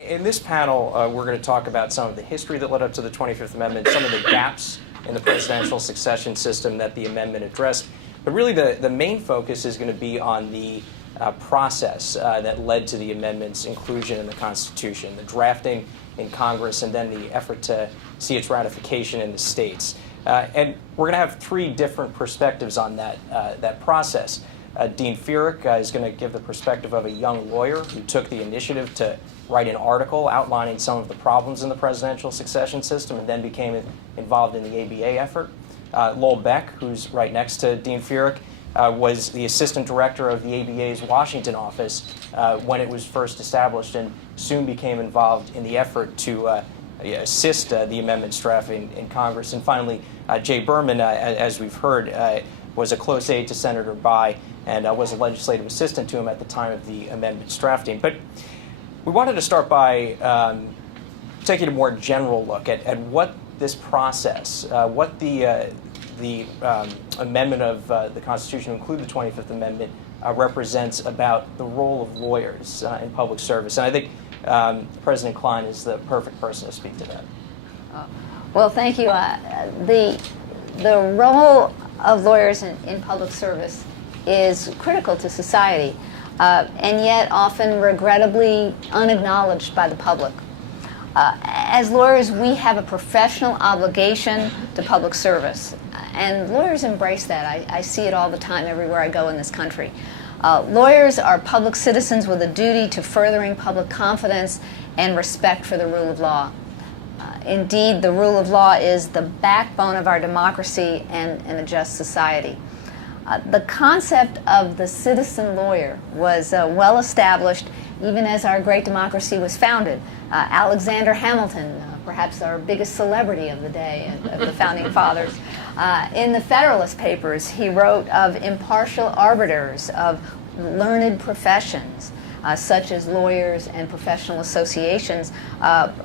In this panel, we're going to talk about some of the history that led up to the 25th Amendment, some of the gaps in the presidential succession system that the amendment addressed. But really, the main focus is going to be on the process that led to the amendment's inclusion in the Constitution, the drafting in Congress, and then the effort to see its ratification in the states. And we're going to have three different perspectives on that process. Dean Ferrick is going to give the perspective of a young lawyer who took the initiative to write an article outlining some of the problems in the presidential succession system and then became involved in the ABA effort. Lowell Beck, who's right next to Dean Ferrick, was the assistant director of the ABA's Washington office when it was first established and soon became involved in the effort to assist the amendment's draft in Congress. And finally, Jay Berman, as we've heard, was a close aide to Senator Bayh and was a legislative assistant to him at the time of the amendment's drafting. But we wanted to start by taking a more general look at what this process, what the amendment of the Constitution, include the 25th Amendment, represents about the role of lawyers in public service. And I think President Klein is the perfect person to speak to that. Well, thank you. The role of lawyers in public service is critical to society, and yet often regrettably unacknowledged by the public. As lawyers, we have a professional obligation to public service, and lawyers embrace that. I see it all the time everywhere I go in this country. Lawyers are public citizens with a duty to furthering public confidence and respect for the rule of law. Indeed, the rule of law is the backbone of our democracy and a just society. The concept of the citizen lawyer was well established even as our great democracy was founded. Alexander Hamilton, perhaps our biggest celebrity of the day, of the founding fathers, in the Federalist Papers, he wrote of impartial arbiters of learned professions, such as lawyers and professional associations,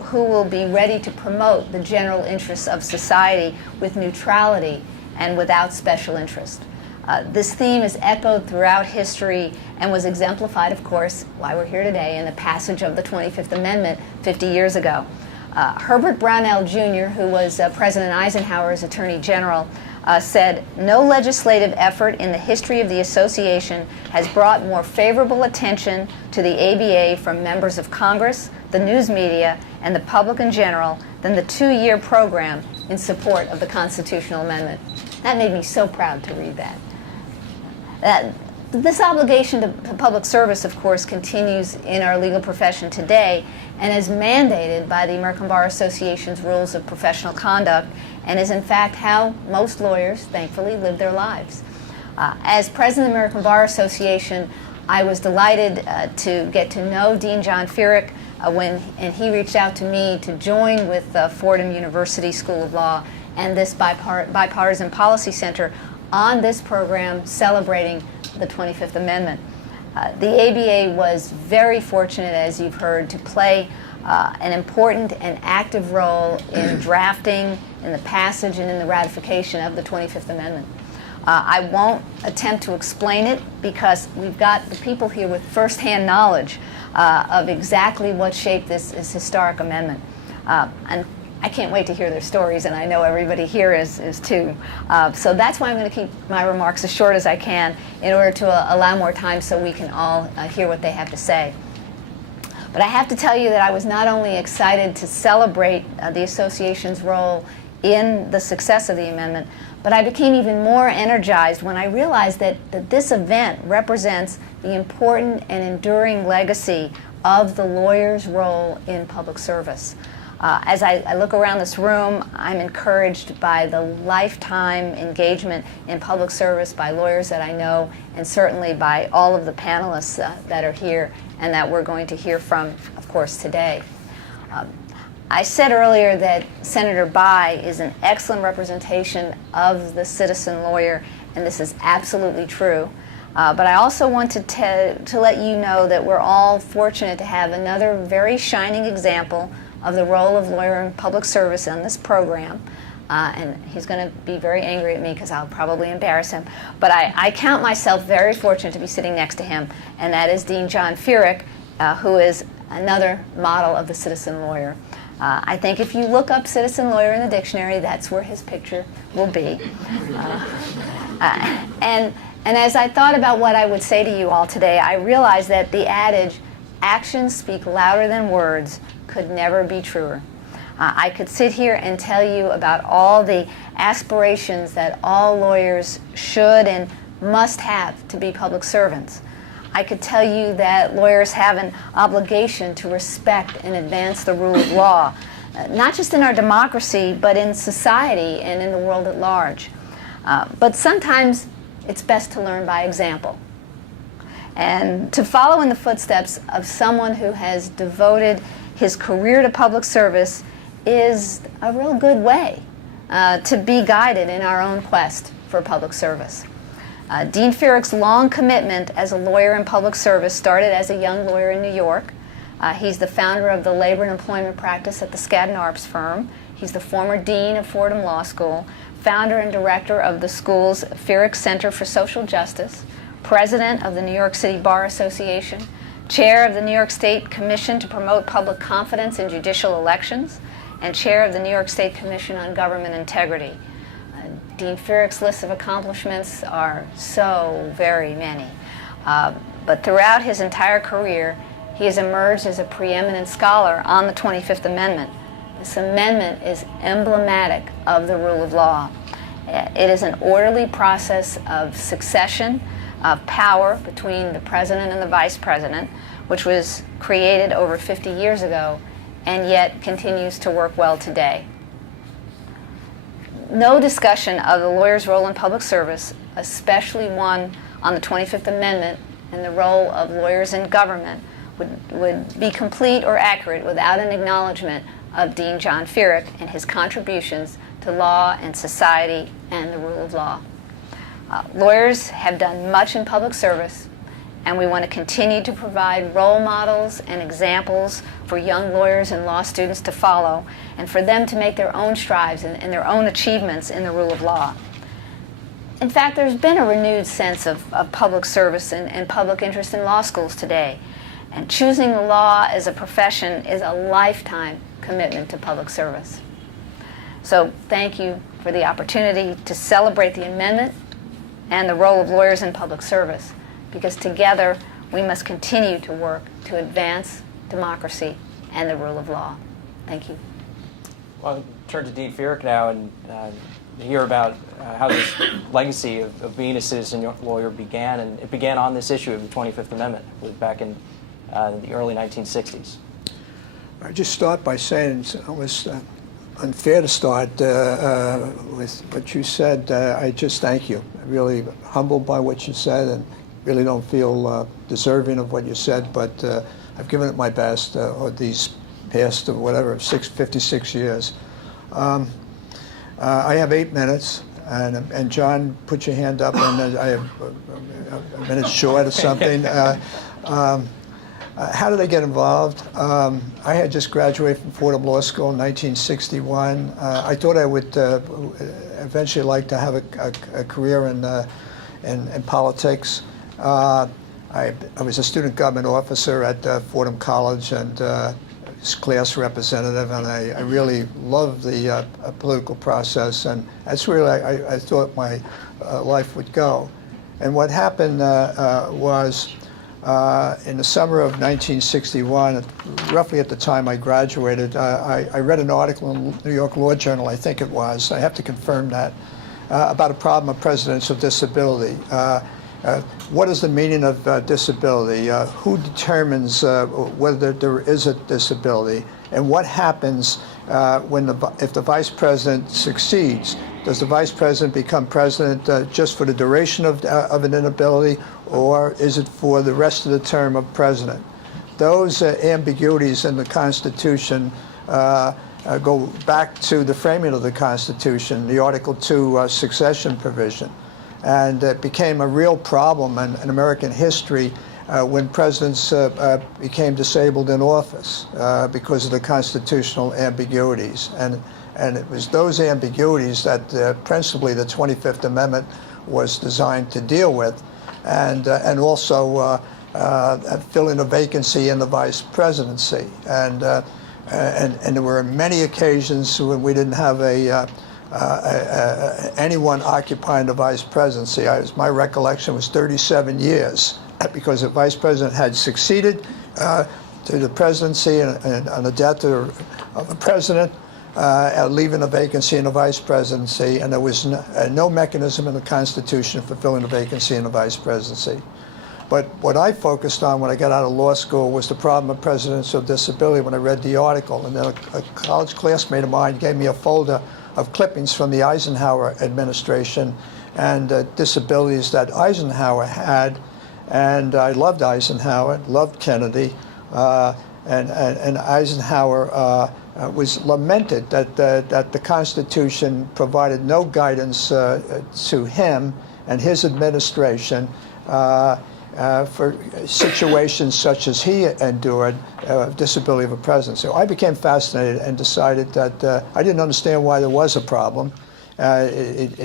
who will be ready to promote the general interests of society with neutrality and without special interest. This theme is echoed throughout history and was exemplified, of course, why we're here today, in the passage of the 25th Amendment 50 years ago. Herbert Brownell Jr., who was President Eisenhower's Attorney General, said, "No legislative effort in the history of the association has brought more favorable attention to the ABA from members of Congress, the news media, and the public in general than the 2-year program in support of the constitutional amendment." That made me so proud to read that. This obligation to public service, of course, continues in our legal profession today and is mandated by the American Bar Association's rules of professional conduct and is in fact how most lawyers, thankfully, live their lives. As president of the American Bar Association, I was delighted to get to know Dean John Ferrick and he reached out to me to join with Fordham University School of Law and this Bipartisan Policy Center on this program celebrating the 25th Amendment. The ABA was very fortunate, as you've heard, to play an important and active role in drafting, in the passage, and in the ratification of the 25th Amendment. I won't attempt to explain it because we've got the people here with firsthand knowledge of exactly what shaped this historic amendment. And I can't wait to hear their stories, and I know everybody here is too. So that's why I'm going to keep my remarks as short as I can in order to allow more time so we can all hear what they have to say. But I have to tell you that I was not only excited to celebrate the association's role in the success of the amendment, but I became even more energized when I realized that this event represents the important and enduring legacy of the lawyer's role in public service. As I look around this room, I'm encouraged by the lifetime engagement in public service by lawyers that I know, and certainly by all of the panelists that are here and that we're going to hear from, of course, today. I said earlier that Senator Bayh is an excellent representation of the citizen lawyer, and this is absolutely true. But I also want to let you know that we're all fortunate to have another very shining example of the role of lawyer in public service on this program. And he's going to be very angry at me because I'll probably embarrass him. But I count myself very fortunate to be sitting next to him, and that is Dean John Ferrick, who is another model of the citizen lawyer. I think if you look up citizen lawyer in the dictionary, that's where his picture will be. And as I thought about what I would say to you all today, I realized that the adage, actions speak louder than words, could never be truer. I could sit here and tell you about all the aspirations that all lawyers should and must have to be public servants. I could tell you that lawyers have an obligation to respect and advance the rule of law, not just in our democracy, but in society and in the world at large. But sometimes it's best to learn by example. And to follow in the footsteps of someone who has devoted his career to public service is a real good way to be guided in our own quest for public service. Dean Ferrick's long commitment as a lawyer in public service started as a young lawyer in New York. He's the founder of the labor and employment practice at the Skadden Arps firm. He's the former dean of Fordham Law School, founder and director of the school's Ferrick Center for Social Justice, president of the New York City Bar Association, chair of the New York State Commission to Promote Public Confidence in Judicial Elections, and chair of the New York State Commission on Government Integrity. Dean Ferrick's list of accomplishments are so very many. But throughout his entire career, he has emerged as a preeminent scholar on the 25th Amendment. This amendment is emblematic of the rule of law. It is an orderly process of succession of power between the president and the vice president, which was created over 50 years ago and yet continues to work well today. No discussion of the lawyer's role in public service, especially one on the 25th Amendment and the role of lawyers in government, would be complete or accurate without an acknowledgement of Dean John Ferrick and his contributions to law and society and the rule of law. Lawyers have done much in public service, and we want to continue to provide role models and examples for young lawyers and law students to follow, and for them to make their own strides and their own achievements in the rule of law. In fact, there's been a renewed sense of public service and public interest in law schools today, and choosing the law as a profession is a lifetime commitment to public service. So thank you for the opportunity to celebrate the amendment and the role of lawyers in public service, because together we must continue to work to advance democracy and the rule of law. Thank you. Well, I'll turn to Dean Ferrick now and hear about how this legacy of being a citizen lawyer began, and it began on this issue of the 25th Amendment back in the early 1960s. I just start by saying it's almost unfair to start with what you said. I just thank you. I'm really humbled by what you said, and really don't feel deserving of what you said, but I've given it my best these past, 56 years. I have 8 minutes, and John, put your hand up, and I have a minute short or something. How did I get involved? I had just graduated from Fordham Law School in 1961. I thought I would eventually like to have a career in politics. I was a student government officer at Fordham College and class representative, and I really loved the political process, and that's where I thought my life would go. And what happened was in the summer of 1961, roughly at the time I graduated, I read an article in the New York Law Journal, I think it was, I have to confirm that, about a problem of presidential disability. What is the meaning of disability? Who determines whether there is a disability? And what happens if the vice president succeeds? Does the vice president become president just for the duration of an inability, or is it for the rest of the term of president? Those ambiguities in the Constitution go back to the framing of the Constitution, the Article 2 succession provision. And it became a real problem in American history when presidents became disabled in office because of the constitutional ambiguities. And it was those ambiguities that principally the 25th Amendment was designed to deal with. And also filling a vacancy in the vice presidency. And there were many occasions when we didn't have anyone occupying the vice presidency. My recollection was 37 years, because the vice president had succeeded to the presidency and on the death of the president, leaving a vacancy in the vice presidency, and there was no mechanism in the Constitution for filling a vacancy in the vice presidency. But what I focused on when I got out of law school was the problem of presidential disability when I read the article. And then a college classmate of mine gave me a folder of clippings from the Eisenhower administration and disabilities that Eisenhower had. And I loved Eisenhower, loved Kennedy, and Eisenhower was lamented that the Constitution provided no guidance to him and his administration for situations such as he endured, disability of a president. So I became fascinated and decided that I didn't understand why there was a problem. And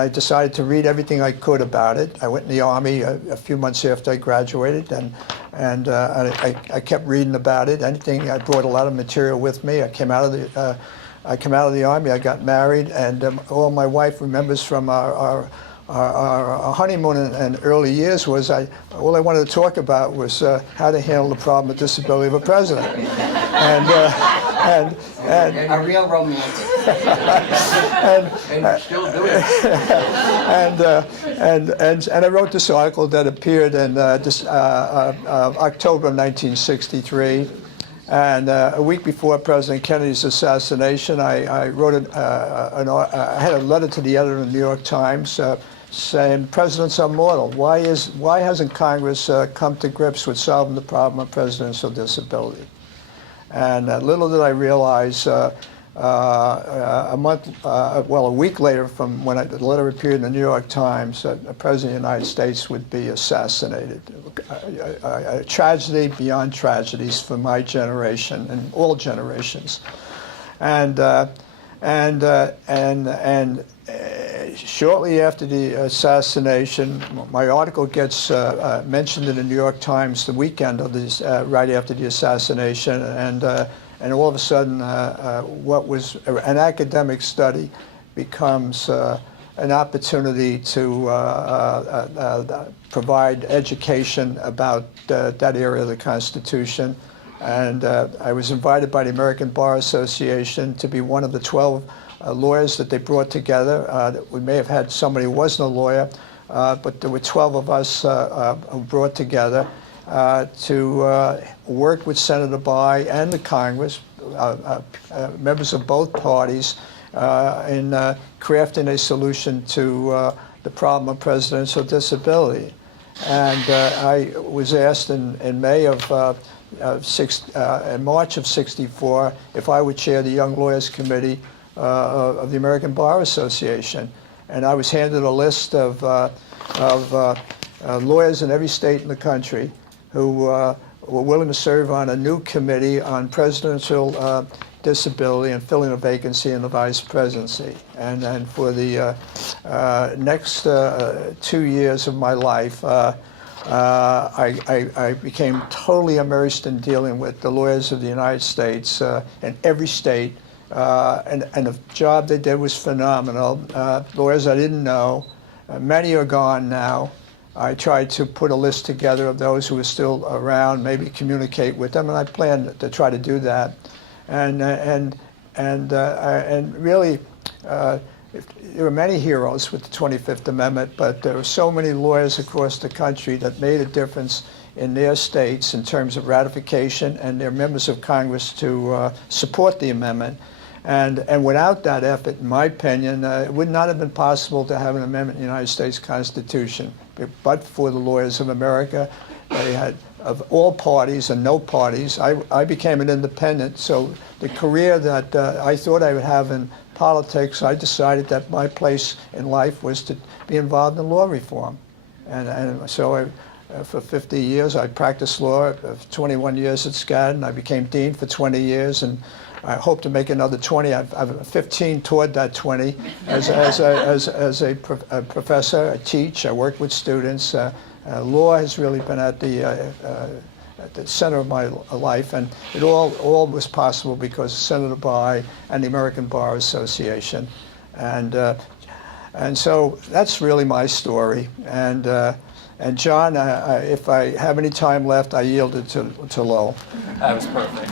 I decided to read everything I could about it. I went in the Army a few months after I graduated, and I kept reading about it. I brought a lot of material with me. I came out of the Army. I got married, and all my wife remembers from our honeymoon and early years was all I wanted to talk about was how to handle the problem of disability of a president, and a real romantic. and you're still doing it. and I wrote this article that appeared in October 1963. And a week before President Kennedy's assassination, I wrote I had a letter to the editor of the New York Times saying, "Presidents are mortal. Why hasn't Congress come to grips with solving the problem of presidential disability?" And little did I realize, a week later from when the letter appeared in the New York Times, the President of the United States would be assassinated. A tragedy beyond tragedies for my generation and all generations. And shortly after the assassination, my article gets mentioned in the New York Times the weekend of this, right after the assassination, and all of a sudden, what was an academic study becomes an opportunity to provide education about that area of the Constitution. And I was invited by the American Bar Association to be one of the 12 lawyers that they brought together. We may have had somebody who wasn't a lawyer, but there were 12 of us who brought together to work with Senator Bayh and the Congress, members of both parties, in crafting a solution to the problem of presidential disability. And I was asked in March of '64 if I would chair the Young Lawyers Committee of the American Bar Association. And I was handed a list of lawyers in every state in the country who were willing to serve on a new committee on presidential disability and filling a vacancy in the vice presidency. And for the next 2 years of my life, I became totally immersed in dealing with the lawyers of the United States in every state. And the job they did was phenomenal. Lawyers I didn't know. Many are gone now. I tried to put a list together of those who are still around, maybe communicate with them, and I plan to try to do that. And really, there were many heroes with the 25th Amendment, but there were so many lawyers across the country that made a difference in their states in terms of ratification and their members of Congress to support the amendment. And without that effort, in my opinion, it would not have been possible to have an amendment in the United States Constitution. But for the lawyers of America, they had of all parties and no parties. I became an independent, so the career that I thought I would have in politics, I decided that my place in life was to be involved in law reform. And so for 50 years, I practiced law. 21 years at Skadden. I became dean for 20 years, and I hope to make another 20. I've 15 toward that 20. As a professor, I teach. I work with students. Law has really been at the center of my life, and it all was possible because of Senator By and the American Bar Association, and so that's really my story. And John, if I have any time left, I yield it to Lowell. That was perfect.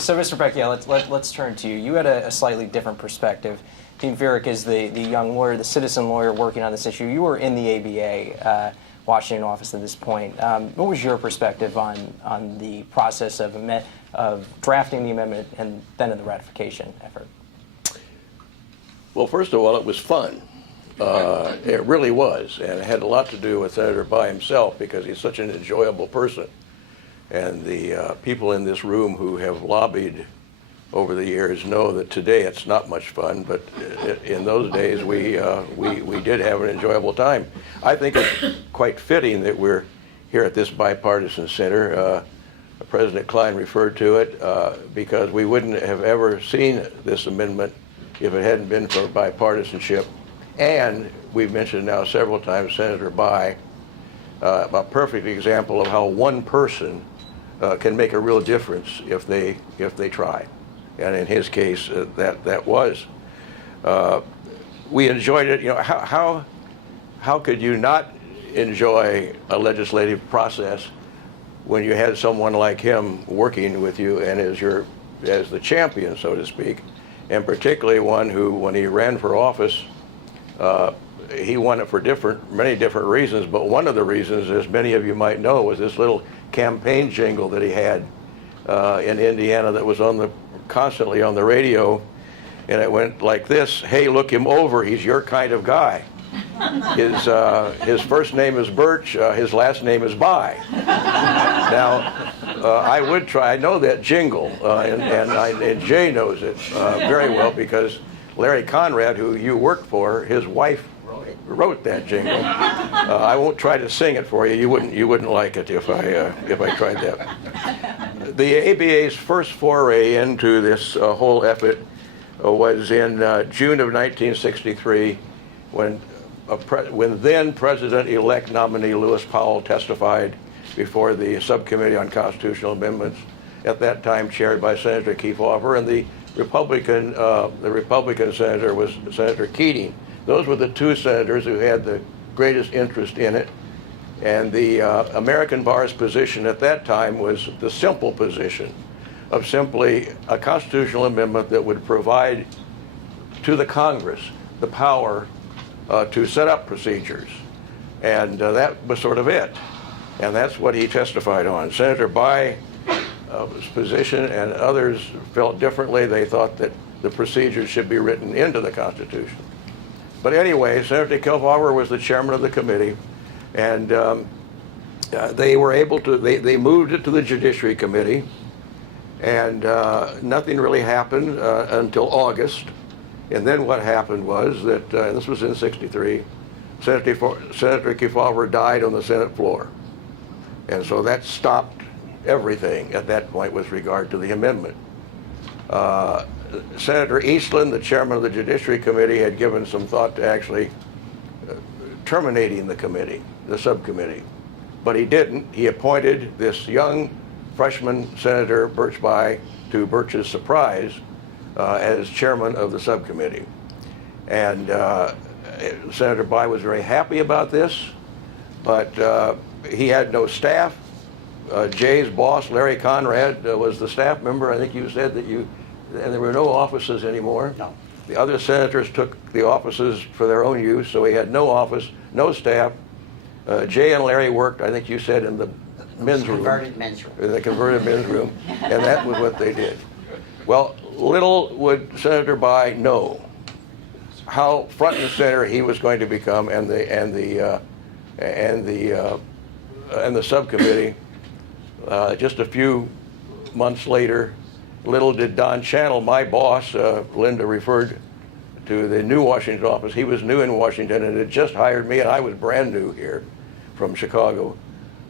So, Mr. Beck, yeah, let's turn to you. You had a slightly different perspective. Dean Ferrick is the young lawyer, the citizen lawyer working on this issue. You were in the ABA Washington office at this point. What was your perspective on the process of drafting the amendment and then in the ratification effort? Well, first of all, it was fun. It really was, and it had a lot to do with Senator By himself because he's such an enjoyable person. And the people in this room who have lobbied over the years know that today it's not much fun, but in those days we did have an enjoyable time. I think it's quite fitting that we're here at this bipartisan center. President Klein referred to it because we wouldn't have ever seen this amendment if it hadn't been for bipartisanship. And we've mentioned now several times Senator By, a perfect example of how one person can make a real difference if they try. And in his case, that was. We enjoyed it. You know, how could you not enjoy a legislative process when you had someone like him working with you and as the champion, so to speak, and particularly one who, when he ran for office, he won it for many different reasons, but one of the reasons, as many of you might know, was this little campaign jingle that he had in Indiana that was constantly on the radio, and it went like this: "Hey, look him over, he's your kind of guy. His first name is Birch, his last name is By." Now, I know that jingle, and Jay knows it very well because Larry Conrad, who you worked for, his wife wrote that jingle. I won't try to sing it for you. You wouldn't like it if I tried that. The ABA's first foray into this whole effort was in June of 1963, when then President-elect nominee Lewis Powell testified before the Subcommittee on Constitutional Amendments, at that time chaired by Senator Kefauver, and the Republican senator was Senator Keating. Those were the two senators who had the greatest interest in it. And the American Bar's position at that time was the simple position of simply a constitutional amendment that would provide to the Congress the power to set up procedures. And that was sort of it. And that's what he testified on. Senator By's position and others felt differently. They thought that the procedures should be written into the Constitution. But anyway, Senator Kefauver was the chairman of the committee, and they were able to, they moved it to the Judiciary Committee, and nothing really happened until August. And then what happened was that, this was in '63, Senator Kefauver died on the Senate floor. And so that stopped everything at that point with regard to the amendment. Senator Eastland, the chairman of the Judiciary Committee, had given some thought to actually terminating the committee, the subcommittee. But he didn't. He appointed this young freshman Senator Birch By, to Birch's surprise, as chairman of the subcommittee. And Senator By was very happy about this, but he had no staff. Jay's boss, Larry Conrad, was the staff member. I think you said that and there were no offices anymore. No. The other senators took the offices for their own use, so he had no office, no staff. Jay and Larry worked, I think you said, in the men's room. Converted men's room. In the converted men's room, and that was what they did. Well, little would Senator By know how front and center he was going to become, and the subcommittee. Just a few months later, little did Don Channel, my boss, Linda referred to the new Washington office. He was new in Washington and had just hired me, and I was brand new here from Chicago,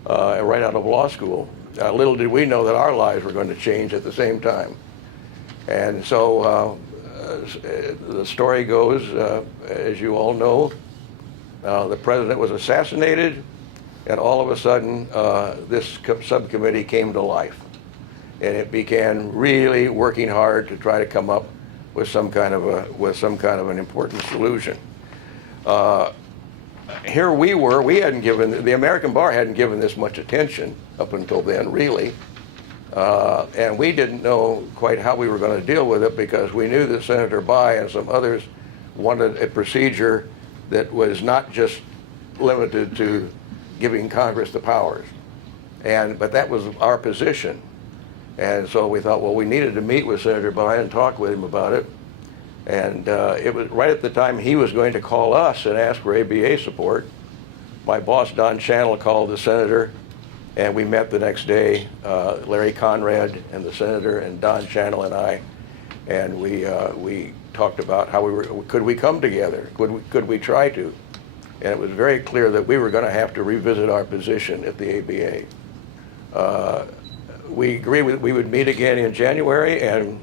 right out of law school. Little did we know that our lives were going to change at the same time. And so the story goes, as you all know, the president was assassinated. And all of a sudden, this subcommittee came to life. And it began really working hard to try to come up with some kind of an important solution. Here we were, the American Bar hadn't given this much attention up until then, really. And we didn't know quite how we were going to deal with it, because we knew that Senator Bayh and some others wanted a procedure that was not just limited to giving Congress the powers. But that was our position. And so we thought, well, we needed to meet with Senator Bayh and talk with him about it. And it was right at the time he was going to call us and ask for ABA support. My boss, Don Channel, called the senator, and we met the next day, Larry Conrad and the senator and Don Channel and I, and we talked about how could we come together? Could we try to? And it was very clear that we were going to have to revisit our position at the ABA. We agreed we would meet again in January, and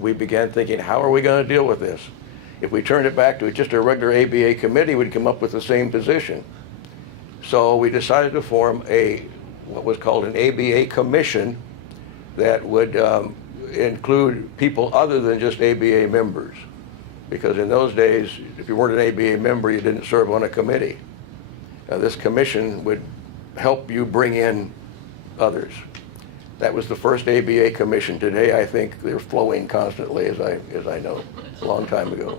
we began thinking, how are we going to deal with this? If we turned it back to just a regular ABA committee, we'd come up with the same position. So we decided to form what was called an ABA commission that would include people other than just ABA members. Because in those days, if you weren't an ABA member, you didn't serve on a committee. This commission would help you bring in others. That was the first ABA commission. Today, I think they're flowing constantly, as I know, a long time ago.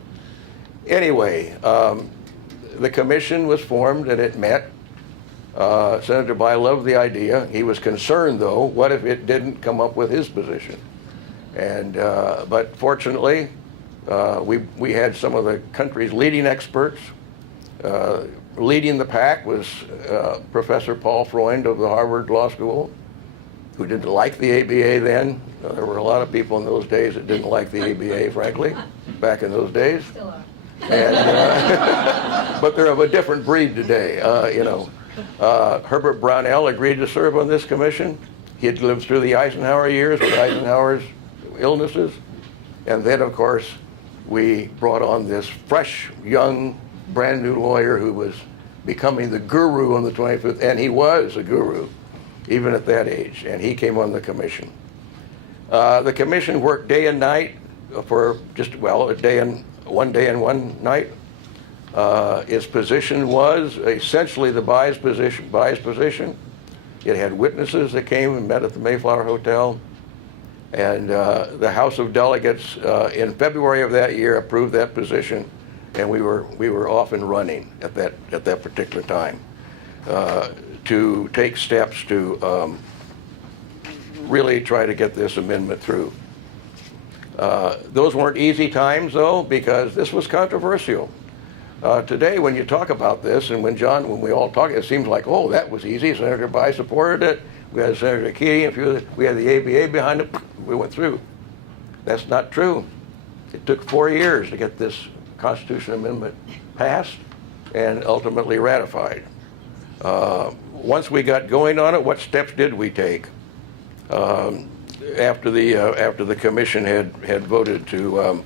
Anyway, the commission was formed and it met. Senator Bayh loved the idea. He was concerned, though, what if it didn't come up with his position? But fortunately, we had some of the country's leading experts. Leading the pack was Professor Paul Freund of the Harvard Law School, who didn't like the ABA then. There were a lot of people in those days that didn't like the ABA, frankly, back in those days. Still are. But they're of a different breed today. Herbert Brownell agreed to serve on this commission. He had lived through the Eisenhower years with Eisenhower's illnesses. And then, of course, we brought on this fresh, young, brand new lawyer who was becoming the guru on the 25th, and he was a guru, even at that age, and he came on the commission. The commission worked day and night for one day and one night. Its position was essentially the Bayh's position. It had witnesses that came and met at the Mayflower Hotel, and the House of Delegates in February of that year approved that position, and we were off and running at that particular time to take steps to really try to get this amendment through. Those weren't easy times, though, because this was controversial. Today, when you talk about this, and when we all talk, it seems like, oh, that was easy. Senator Bayh supported it. We had Senator Acuity, we had the ABA behind it. We went through. That's not true. It took 4 years to get this Constitution Amendment passed and ultimately ratified. Once we got going on it, what steps did we take? After the commission had voted to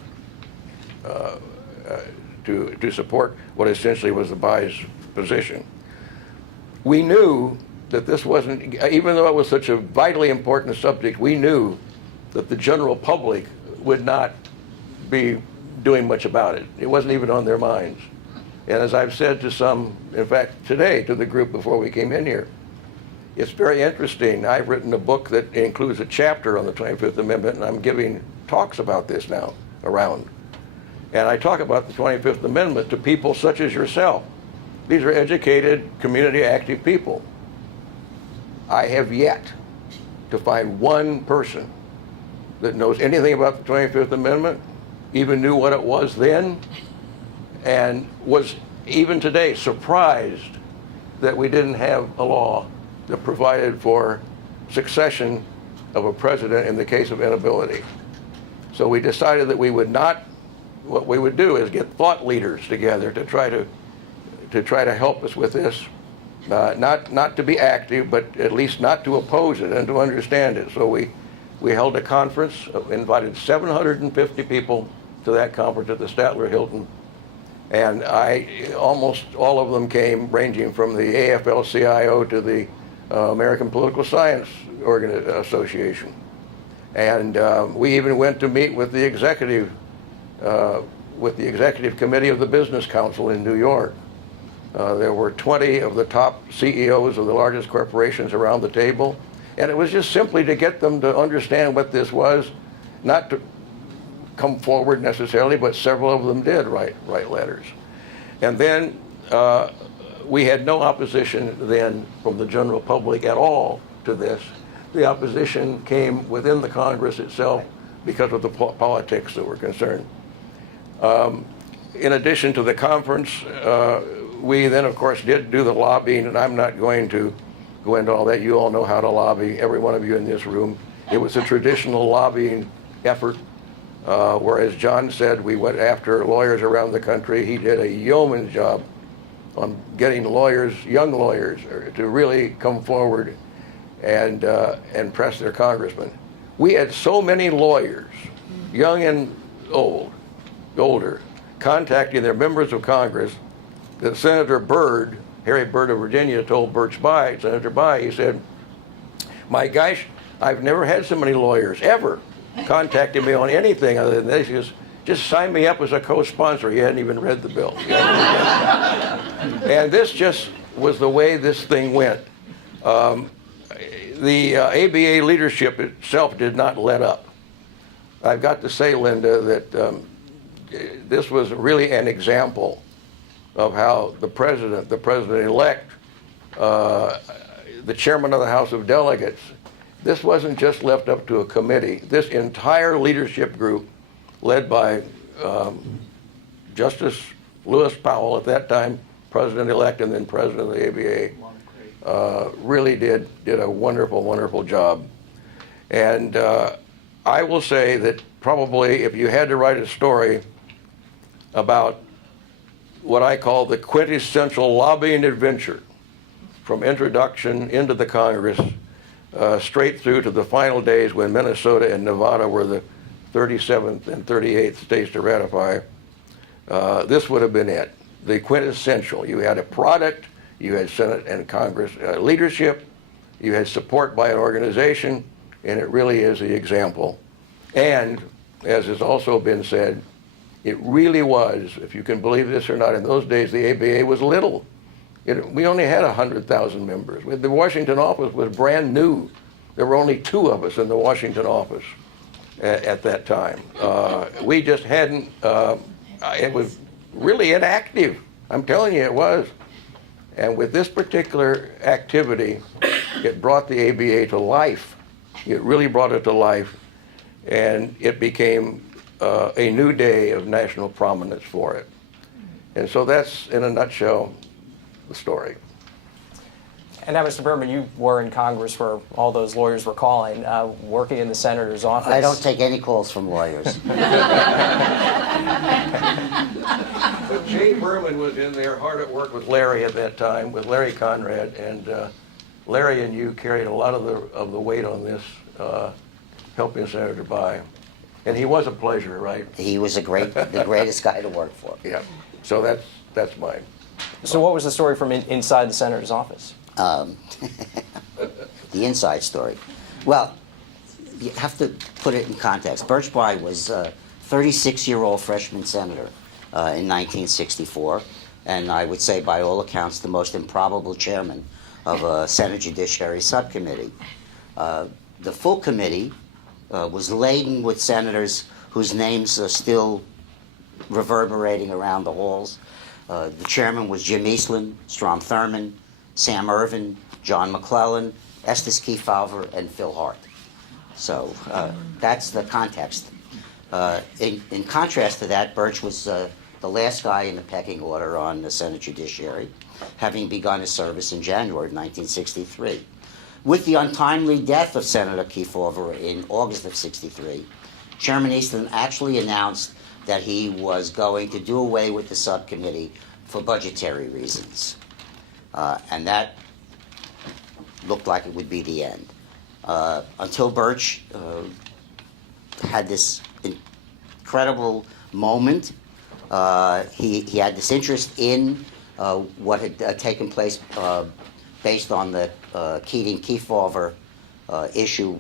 support what essentially was the Bayh's position, we knew that this wasn't, even though it was such a vitally important subject, we knew that the general public would not be doing much about it. It wasn't even on their minds. And as I've said to some, in fact, today to the group before we came in here, it's very interesting. I've written a book that includes a chapter on the 25th Amendment, and I'm giving talks about this now around. And I talk about the 25th Amendment to people such as yourself. These are educated, community active people. I have yet to find one person that knows anything about the 25th Amendment, even knew what it was then, and was even today surprised that we didn't have a law that provided for succession of a president in the case of inability. So we decided that we would not, what we would do is get thought leaders together to try to help us with this, not to be active, but at least not to oppose it and to understand it. So we held a conference, invited 750 people to that conference at the Statler Hilton, And almost all of them came ranging from the AFL-CIO to the American Political Science Association. And we even went to meet with the executive committee of the Business Council in New York. There were 20 of the top CEOs of the largest corporations around the table. And it was just simply to get them to understand what this was, not to come forward necessarily, but several of them did write letters. And then we had no opposition then from the general public at all to this. The opposition came within the Congress itself because of the politics that were concerned. In addition to the conference, we then, of course, did do the lobbying, and I'm not going to go into all that. You all know how to lobby, every one of you in this room. It was a traditional lobbying effort, whereas John said we went after lawyers around the country. He did a yeoman's job on getting lawyers, young lawyers, to really come forward and press their congressmen. We had so many lawyers, young and older, contacting their members of Congress that Senator Byrd, Harry Byrd of Virginia, told Senator Bye, he said, "My gosh, I've never had so many lawyers ever contacting me on anything other than this. Just sign me up as a co-sponsor." He hadn't even read the bill. And this just was the way this thing went. The ABA leadership itself did not let up. I've got to say, Linda, that this was really an example of how the president-elect, the chairman of the House of Delegates, this wasn't just left up to a committee. This entire leadership group, led by Justice Lewis Powell, at that time president-elect and then president of the ABA, really did a wonderful, wonderful job. And I will say that probably if you had to write a story about what I call the quintessential lobbying adventure, from introduction into the Congress, straight through to the final days when Minnesota and Nevada were the 37th and 38th states to ratify, this would have been it. The quintessential. You had a product, you had Senate and Congress leadership, you had support by an organization, and it really is the example. And, as has also been said, it really was, if you can believe this or not, in those days the ABA was little. We only had 100,000 members. The Washington office was brand new. There were only 2 of us in the Washington office at that time. We just hadn't, it was really inactive. I'm telling you, it was. And with this particular activity, it brought the ABA to life. It really brought it to life. And it became a new day of national prominence for it. And so that's, in a nutshell, the story. And now, Mr. Berman, you were in Congress where all those lawyers were calling, working in the senator's office. I don't take any calls from lawyers. But Jay Berman was in there hard at work with Larry at that time, with Larry Conrad, and Larry and you carried a lot of the weight on this, helping Senator Bye. And he was a pleasure, right? He was the greatest guy to work for. Yeah. So that's mine. So what was the story from inside the senator's office? The inside story. Well, you have to put it in context. Birch Bayh was a 36-year-old freshman senator in 1964, and I would say, by all accounts, the most improbable chairman of a Senate Judiciary Subcommittee. The full committee was laden with senators whose names are still reverberating around the halls. The chairman was Jim Eastland, Strom Thurmond, Sam Ervin, John McClellan, Estes Kefauver, and Phil Hart. So that's the context. In contrast to that, Birch was the last guy in the pecking order on the Senate Judiciary, having begun his service in January of 1963. With the untimely death of Senator Kefauver in August of '63, Chairman Eastland actually announced that he was going to do away with the subcommittee for budgetary reasons. And that looked like it would be the end. Until Birch had this incredible moment He had this interest in what had taken place based on the Keating-Kefauver issue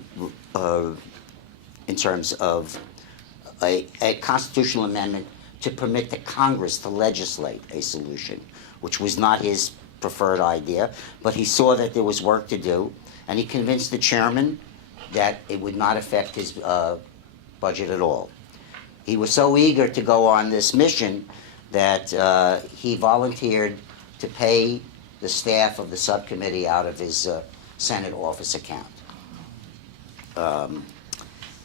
in terms of a constitutional amendment to permit the Congress to legislate a solution, which was not his preferred idea, but he saw that there was work to do, and he convinced the chairman that it would not affect his budget at all. He was so eager to go on this mission that he volunteered to pay the staff of the subcommittee out of his Senate office account.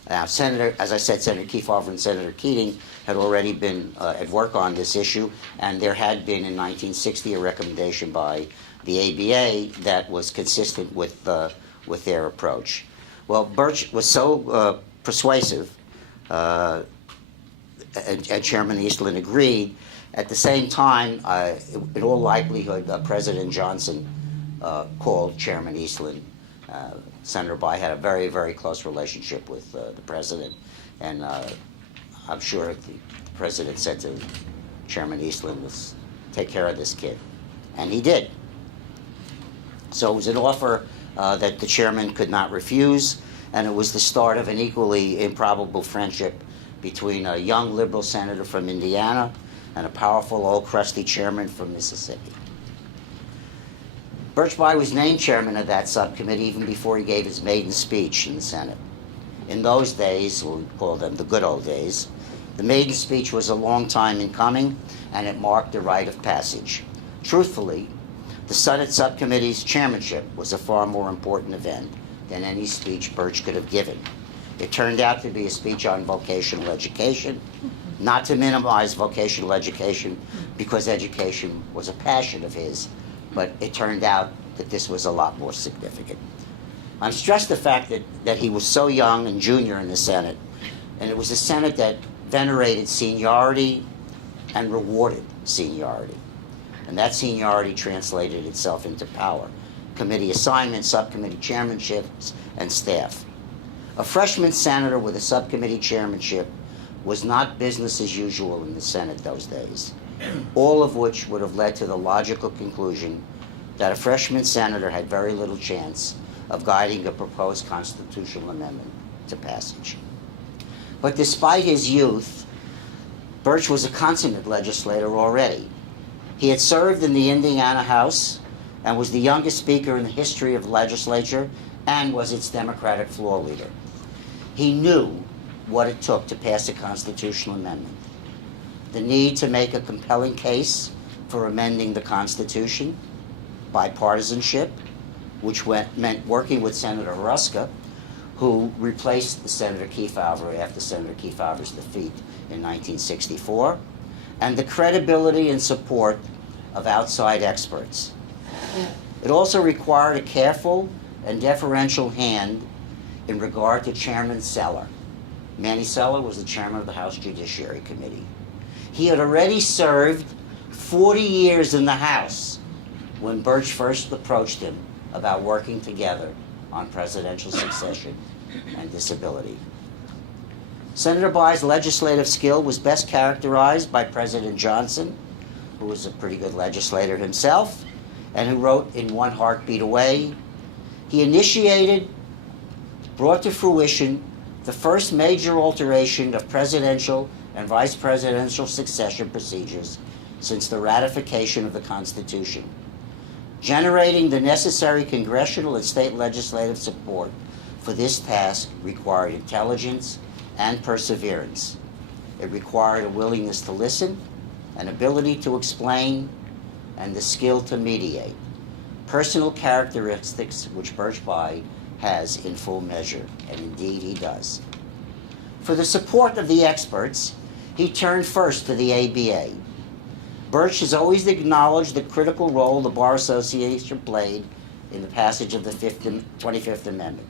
Now, as I said, Senator Kefauver and Senator Keating had already been at work on this issue, and there had been in 1960 a recommendation by the ABA that was consistent with their approach. Well, Birch was so persuasive, and Chairman Eastland agreed. At the same time, in all likelihood, President Johnson called Chairman Eastland. Senator Bayh had a very, very close relationship with the president, and I'm sure the president said to Chairman Eastland, "Let's take care of this kid," and he did. So it was an offer that the chairman could not refuse, and it was the start of an equally improbable friendship between a young liberal senator from Indiana and a powerful old crusty chairman from Mississippi. Birch Bayh was named chairman of that subcommittee even before he gave his maiden speech in the Senate. In those days, we call them the good old days, the maiden speech was a long time in coming, and it marked a rite of passage. Truthfully, the Senate subcommittee's chairmanship was a far more important event than any speech Birch could have given. It turned out to be a speech on vocational education, not to minimize vocational education because education was a passion of his, but it turned out that this was a lot more significant. I'm stressed the fact that he was so young and junior in the Senate, and it was a Senate that venerated seniority and rewarded seniority. And that seniority translated itself into power, committee assignments, subcommittee chairmanships, and staff. A freshman senator with a subcommittee chairmanship was not business as usual in the Senate those days, all of which would have led to the logical conclusion that a freshman senator had very little chance of guiding a proposed constitutional amendment to passage. But despite his youth, Birch was a consummate legislator already. He had served in the Indiana House and was the youngest speaker in the history of the legislature and was its Democratic floor leader. He knew what it took to pass a constitutional amendment. The need to make a compelling case for amending the Constitution, bipartisanship, which meant working with Senator Ruska, who replaced Senator Kefauver after Senator Kefauver's defeat in 1964, and the credibility and support of outside experts. It also required a careful and deferential hand in regard to Chairman Seller. Manny Seller was the chairman of the House Judiciary Committee. He had already served 40 years in the House when Birch first approached him about working together on presidential succession and disability. Senator Bayh's legislative skill was best characterized by President Johnson, who was a pretty good legislator himself, and who wrote in One Heartbeat Away, he initiated, brought to fruition, the first major alteration of presidential and vice presidential succession procedures since the ratification of the Constitution. Generating the necessary congressional and state legislative support for this task required intelligence and perseverance. It required a willingness to listen, an ability to explain, and the skill to mediate. Personal characteristics which Birch Bayh has in full measure, and indeed he does. For the support of the experts, he turned first to the ABA. Birch has always acknowledged the critical role the Bar Association played in the passage of the 25th Amendment.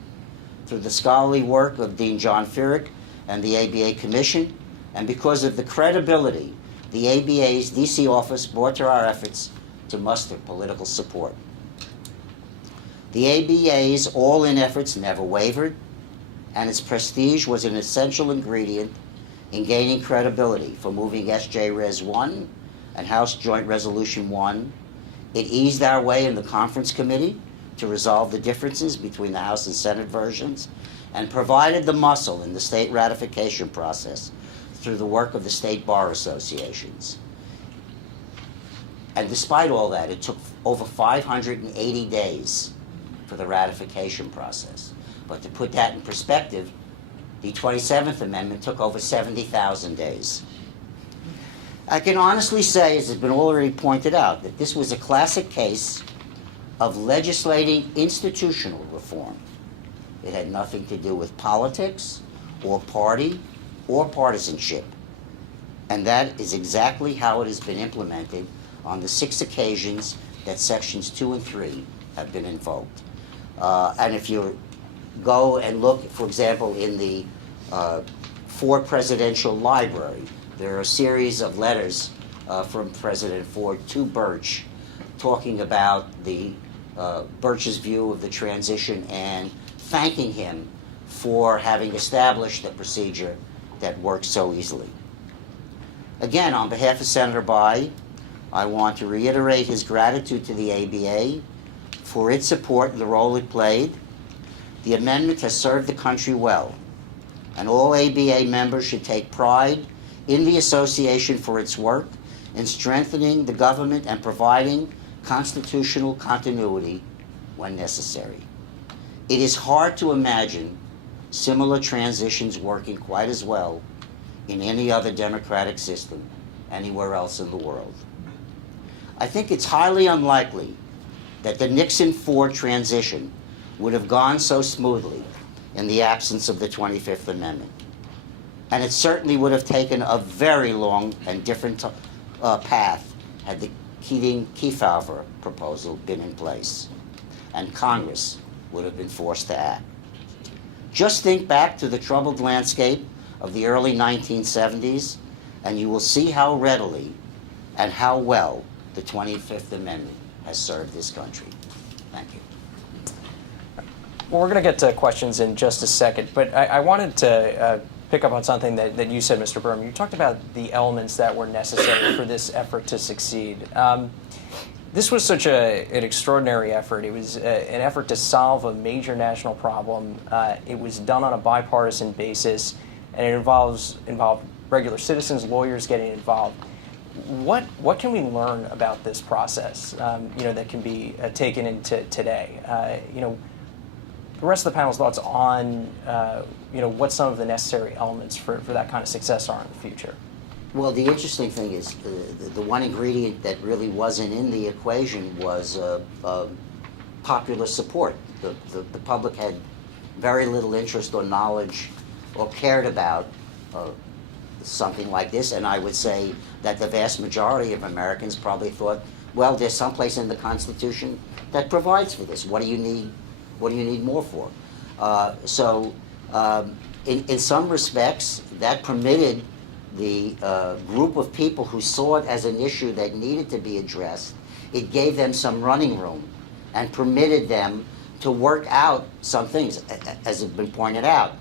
Through the scholarly work of Dean John Ferrick and the ABA Commission, and because of the credibility the ABA's DC office brought to our efforts to muster political support. The ABA's all-in efforts never wavered, and its prestige was an essential ingredient in gaining credibility for moving SJ Res 1 and House Joint Resolution 1. It eased our way in the conference committee to resolve the differences between the House and Senate versions, and provided the muscle in the state ratification process through the work of the state bar associations. And despite all that, it took over 580 days for the ratification process. But to put that in perspective, the 27th Amendment took over 70,000 days. I can honestly say, as has been already pointed out, that this was a classic case of legislating institutional reform. It had nothing to do with politics or party or partisanship. And that is exactly how it has been implemented on the 6 occasions that Sections 2 and 3 have been invoked. And if you go and look, for example, in the Ford Presidential Library, there are a series of letters from President Ford to Birch talking about Birch's view of the transition and thanking him for having established a procedure that works so easily. Again, on behalf of Senator Bayh, I want to reiterate his gratitude to the ABA for its support and the role it played. The amendment has served the country well, and all ABA members should take pride in the association for its work in strengthening the government and providing constitutional continuity when necessary. It is hard to imagine similar transitions working quite as well in any other democratic system anywhere else in the world. I think it's highly unlikely that the Nixon-Ford transition would have gone so smoothly in the absence of the 25th Amendment. And it certainly would have taken a very long and different path had the Keeting-Kefauver proposal been in place, and Congress would have been forced to act. Just think back to the troubled landscape of the early 1970s, and you will see how readily and how well the 25th Amendment has served this country. Thank you. Well, we're going to get to questions in just a second, but I wanted to pick up on something that you said, Mr. Burham. You talked about the elements that were necessary for this effort to succeed. This was such an extraordinary effort. It was an effort to solve a major national problem. It was done on a bipartisan basis, and it involved regular citizens, lawyers getting involved. What can we learn about this process, that can be taken into today? The rest of the panel's thoughts on, what some of the necessary elements for that kind of success are in the future. Well, the interesting thing is the one ingredient that really wasn't in the equation was popular support. The public had very little interest or knowledge or cared about something like this, and I would say that the vast majority of Americans probably thought, well, there's someplace in the Constitution that provides for this. What do you need? What do you need more for? In some respects, that permitted the group of people who saw it as an issue that needed to be addressed, it gave them some running room and permitted them to work out some things. As has been pointed out,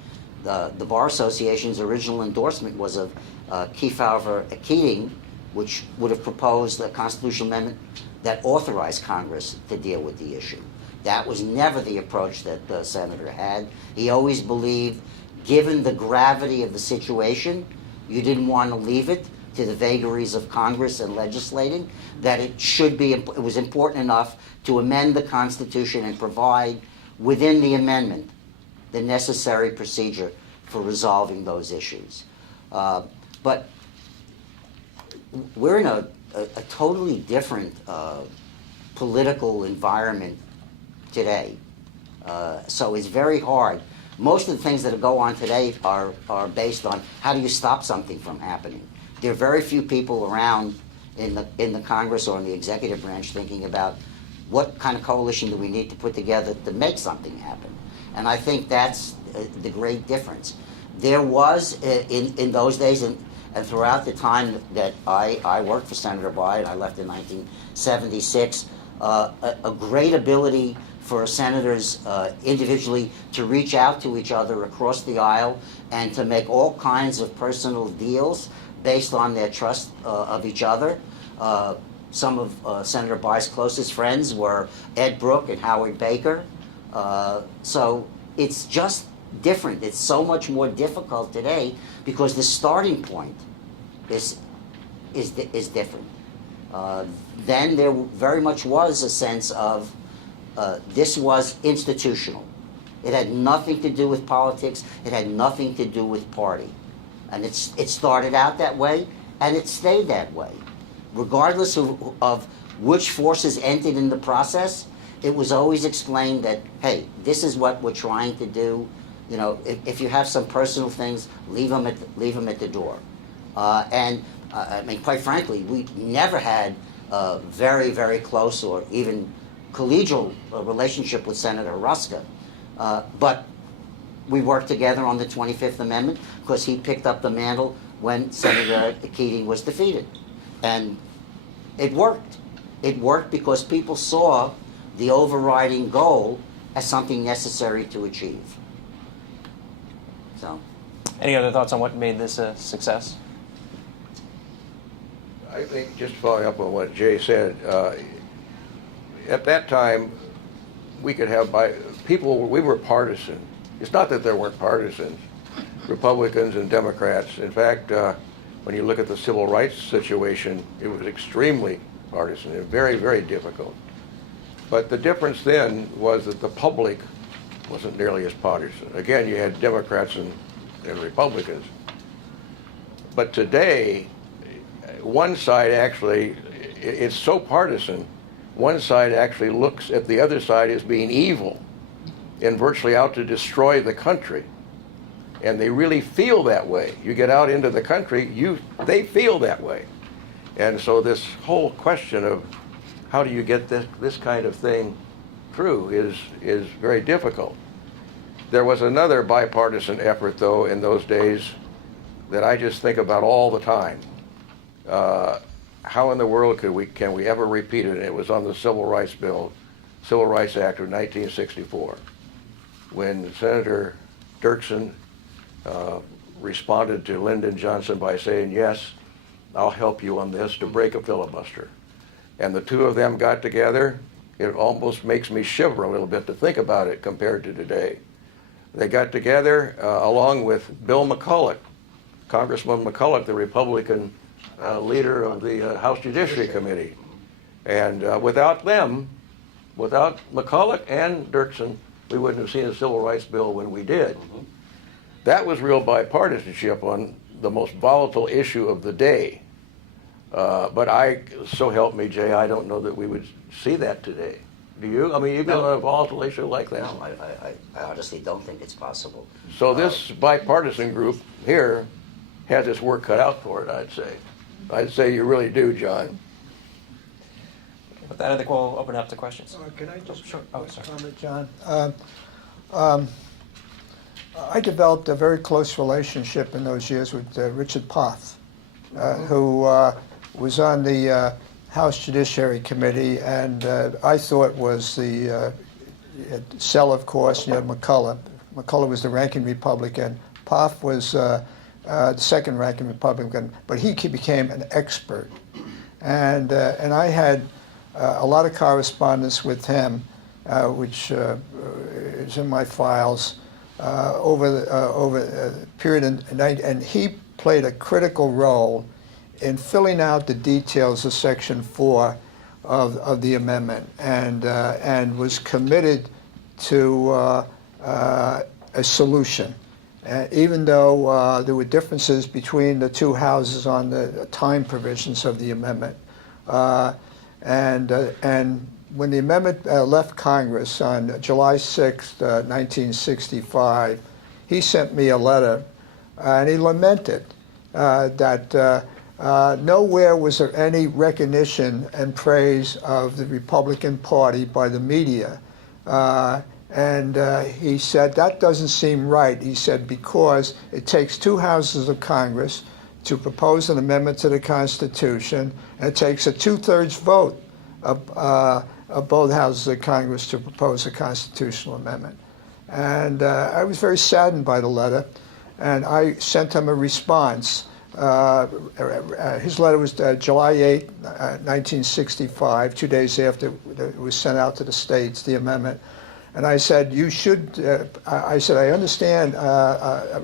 the Bar Association's original endorsement was of Kefauver-Keating, which would have proposed a constitutional amendment that authorized Congress to deal with the issue. That was never the approach that the senator had. He always believed, given the gravity of the situation, you didn't want to leave it to the vagaries of Congress and legislating, that it was important enough to amend the Constitution and provide within the amendment the necessary procedure for resolving those issues. But we're in a totally different political environment today. So it's very hard. Most of the things that go on today are based on how do you stop something from happening. There are very few people around in the Congress or in the executive branch thinking about what kind of coalition do we need to put together to make something happen. And I think that's the great difference. There was, in those days and throughout the time that I worked for Senator Bayh, and I left in 1976, a great ability for senators individually to reach out to each other across the aisle and to make all kinds of personal deals based on their trust of each other. Some of Senator By's closest friends were Ed Brooke and Howard Baker. So it's just different. It's so much more difficult today because the starting point is different. Then there very much was a sense of this was institutional. It had nothing to do with politics. It had nothing to do with party. And it started out that way, and it stayed that way. Regardless of which forces entered in the process, it was always explained that, hey, this is what we're trying to do. You know, if you have some personal things, leave them at the door. I mean, quite frankly, we never had a very, very close or even collegial relationship with Senator Ruska. But we worked together on the 25th Amendment because he picked up the mantle when Senator Keating was defeated. And it worked. It worked because people saw the overriding goal as something necessary to achieve. So, Any other thoughts on what made this a success? I think, just following up on what Jay said, at that time, we could have we were partisan. It's not that there weren't partisans, Republicans and Democrats. In fact, when you look at the civil rights situation, it was extremely partisan and very, very difficult. But the difference then was that the public wasn't nearly as partisan. Again, you had Democrats and Republicans. But today, one side actually, it's so partisan, one side actually looks at the other side as being evil and virtually out to destroy the country. And they really feel that way. You get out into the country, they feel that way. And so this whole question of how do you get this kind of thing through is very difficult. There was another bipartisan effort, though, in those days that I just think about all the time. How in the world can we ever repeat it? And it was on the Civil Rights Act of 1964, when Senator Dirksen responded to Lyndon Johnson by saying, yes, I'll help you on this, to break a filibuster. And the two of them got together. It almost makes me shiver a little bit to think about it compared to today. They got together along with Bill McCulloch, Congressman McCulloch, the Republican leader of the House Judiciary Committee. And without them, without McCulloch and Dirksen, we wouldn't have seen a civil rights bill when we did. That was real bipartisanship on the most volatile issue of the day. But so help me, Jay, I don't know that we would see that today. Do you? I mean, even on a volatile issue like that? no, I honestly don't think it's possible. So this bipartisan group here has its work cut out for it, I'd say. I'd say you really do, John. With that, I think we'll open it up to questions. Can I just Sure. Oh, sorry. comment, John? I developed a very close relationship in those years with Richard Poth, who was on the House Judiciary Committee, and I thought was the Sell, of course, you had McCulloch. McCulloch was the ranking Republican. Poth was the second ranking Republican, but he became an expert. And I had a lot of correspondence with him, which is in my files, over a period and he played a critical role in filling out the details of Section 4 of the amendment, and was committed to a solution. Even though there were differences between the two houses on the time provisions of the amendment. And when the amendment left Congress on July 6th, 1965, he sent me a letter, and he lamented that nowhere was there any recognition and praise of the Republican Party by the media. And he said, that doesn't seem right. He said, because it takes two houses of Congress to propose an amendment to the Constitution, and it takes a 2/3 vote of both houses of Congress to propose a constitutional amendment. And I was very saddened by the letter, and I sent him a response. His letter was July 8, 1965, 2 days after it was sent out to the states, the amendment. And I said, you should, I said, I understand,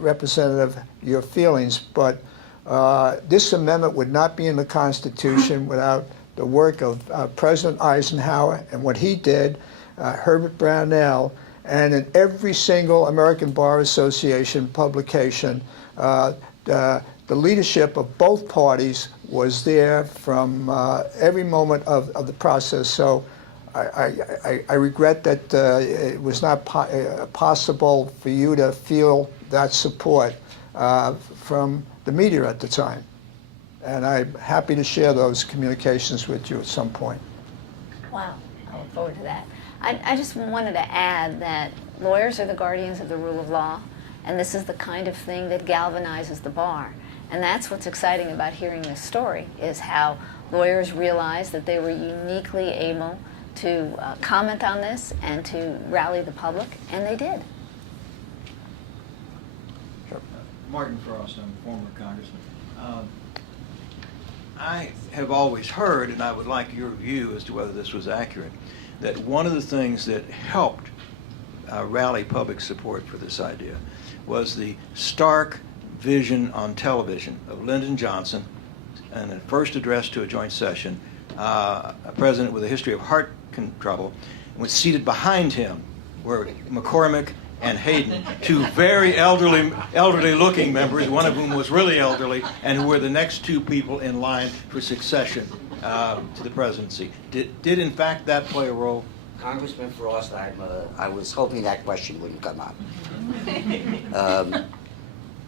Representative, your feelings, but this amendment would not be in the Constitution without the work of President Eisenhower and what he did, Herbert Brownell, and in every single American Bar Association publication, the leadership of both parties was there from every moment of the process. So I regret that it was not possible for you to feel that support from the media at the time. And I'm happy to share those communications with you at some point. Wow, I look forward to that. I just wanted to add that lawyers are the guardians of the rule of law, and this is the kind of thing that galvanizes the bar. And that's what's exciting about hearing this story, is how lawyers realized that they were uniquely able to comment on this and to rally the public, and they did. Martin Frost, I'm a former congressman. I have always heard, and I would like your view as to whether this was accurate, that one of the things that helped rally public support for this idea was the stark vision on television of Lyndon Johnson, and a first address to a joint session, a president with a history of heart trouble, and was seated behind him were McCormick and Hayden, two very elderly-looking members, one of whom was really elderly, and who were the next two people in line for succession to the presidency. Did in fact that play a role? Congressman Frost, I was hoping that question wouldn't come up.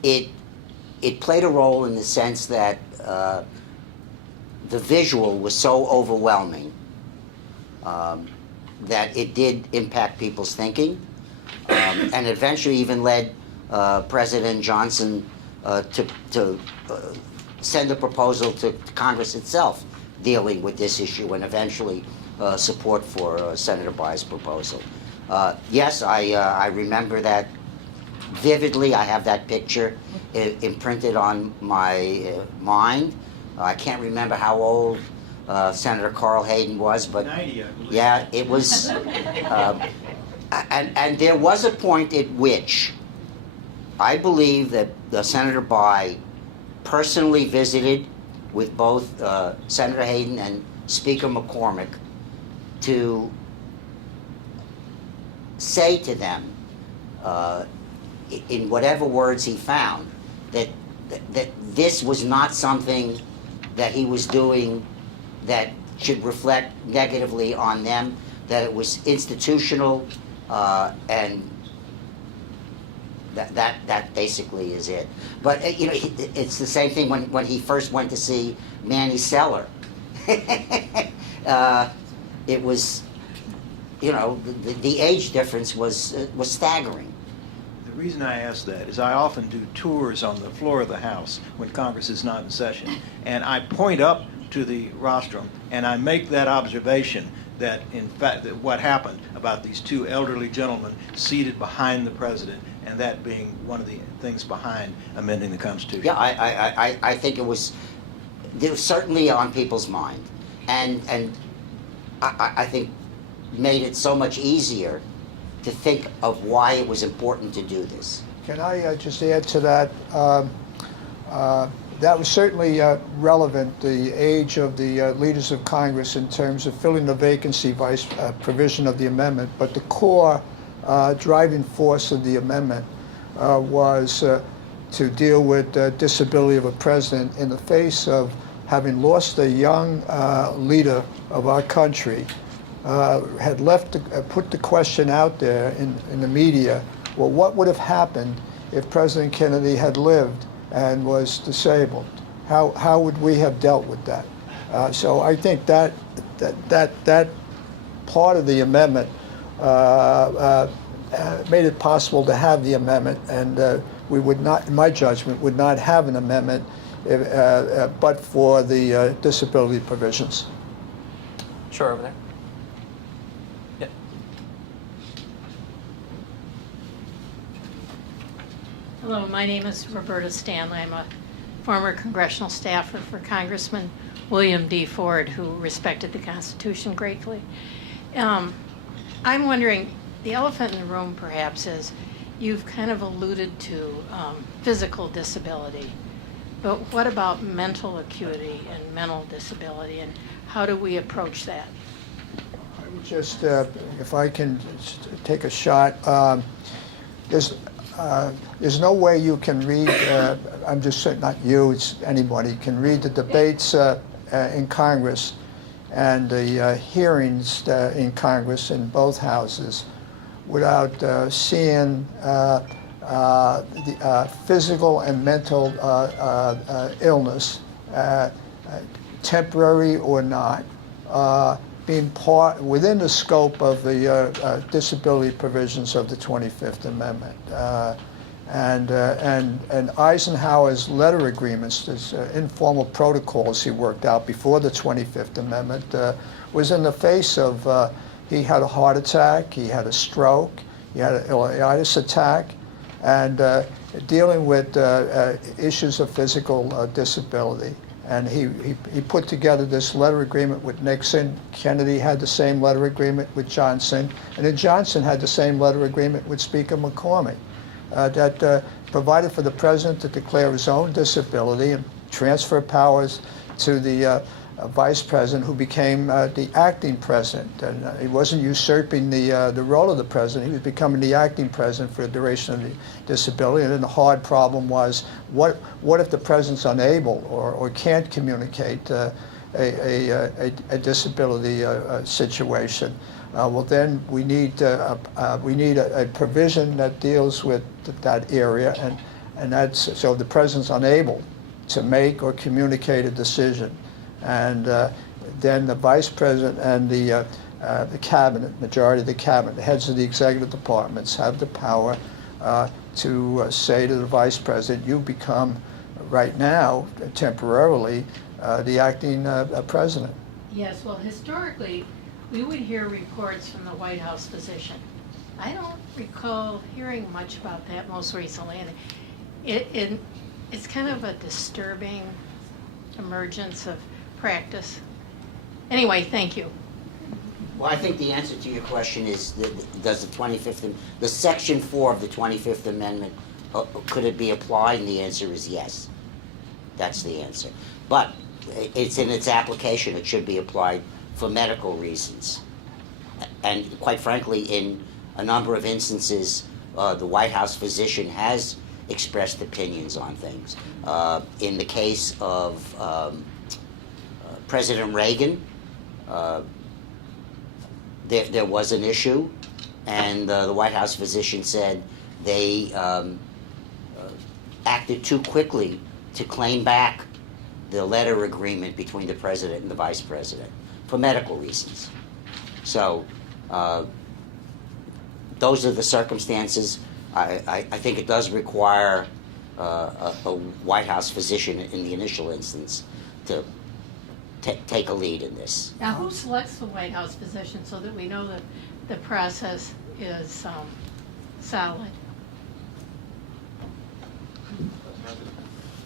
It played a role in the sense that the visual was so overwhelming that it did impact people's thinking, and eventually even led President Johnson to send a proposal to Congress itself dealing with this issue, and eventually support for Senator By's proposal. Yes, I remember that vividly. I have that picture imprinted on my mind. I can't remember how old Senator Carl Hayden was, but 90, I believe. Yeah, it was. And there was a point at which I believe that Senator By personally visited with both Senator Hayden and Speaker McCormick to say to them, in whatever words he found, that this was not something that he was doing that should reflect negatively on them, that it was institutional, and that basically is it. But it's the same thing when he first went to see Manny Seller. It was, the age difference was staggering. The reason I ask that is I often do tours on the floor of the House when Congress is not in session, and I point up to the rostrum and I make that observation that in fact that what happened about these two elderly gentlemen seated behind the president, and that being one of the things behind amending the Constitution. Yeah, I think it was certainly on people's mind, and I think made it so much easier to think of why it was important to do this. Can I just add to that? That was certainly relevant, the age of the leaders of Congress in terms of filling the vacancy by provision of the amendment. But the core driving force of the amendment was to deal with disability of a president in the face of having lost a young leader of our country. Had put the question out there in the media, well, what would have happened if President Kennedy had lived and was disabled? How would we have dealt with that? So I think that part of the amendment made it possible to have the amendment, and we would not, in my judgment, would not have an amendment but for the disability provisions. Sure, over there. Hello, my name is Roberta Stanley. I'm a former congressional staffer for Congressman William D. Ford, who respected the Constitution greatly. I'm wondering, the elephant in the room perhaps is, you've kind of alluded to physical disability, but what about mental acuity and mental disability, and how do we approach that? I would just, if I can take a shot, there's no way you can read, I'm just saying, not you, it's anybody, can read the debates in Congress and the hearings in Congress in both houses without seeing the physical and mental illness, temporary or not, being part within the scope of the disability provisions of the 25th Amendment. And Eisenhower's letter agreements, these informal protocols he worked out before the 25th Amendment, was in the face of, he had a heart attack, he had a stroke, he had an ileitis attack, and dealing with issues of physical disability. And he put together this letter agreement with Nixon. Kennedy had the same letter agreement with Johnson. And then Johnson had the same letter agreement with Speaker McCormick that provided for the president to declare his own disability and transfer powers to the vice president, who became the acting president. And he wasn't usurping the role of the president. He was becoming the acting president for the duration of the disability. And then the hard problem was, what if the president's unable or can't communicate a disability situation? Well, then we need a provision that deals with that area, and that's so the president's unable to make or communicate a decision. And then the vice president and the cabinet, majority of the cabinet, the heads of the executive departments, have the power to say to the vice president, you become, right now, temporarily, the acting president. Yes, well, historically, we would hear reports from the White House physician. I don't recall hearing much about that most recently, and it's kind of a disturbing emergence of practice. Anyway, thank you. Well, I think the answer to your question is, does the Section 4 of the 25th Amendment, could it be applied? And the answer is yes. That's the answer. But it's in its application, it should be applied for medical reasons. And quite frankly, in a number of instances, the White House physician has expressed opinions on things. In the case of President Reagan, there was an issue, and the White House physician said they acted too quickly to claim back the letter agreement between the president and the vice president for medical reasons. So those are the circumstances. I think it does require a White House physician in the initial instance to take a lead in this. Now, who selects the White House physician so that we know that the process is solid?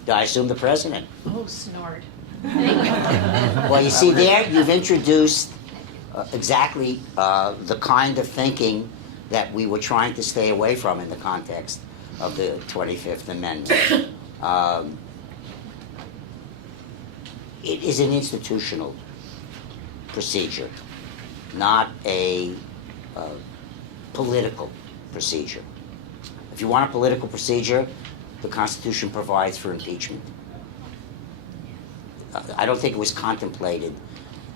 I assume the president. Oh, snort. Thank you. Well, you see there, you've introduced exactly the kind of thinking that we were trying to stay away from in the context of the 25th Amendment. It is an institutional procedure, not a political procedure. If you want a political procedure, the Constitution provides for impeachment. I don't think it was contemplated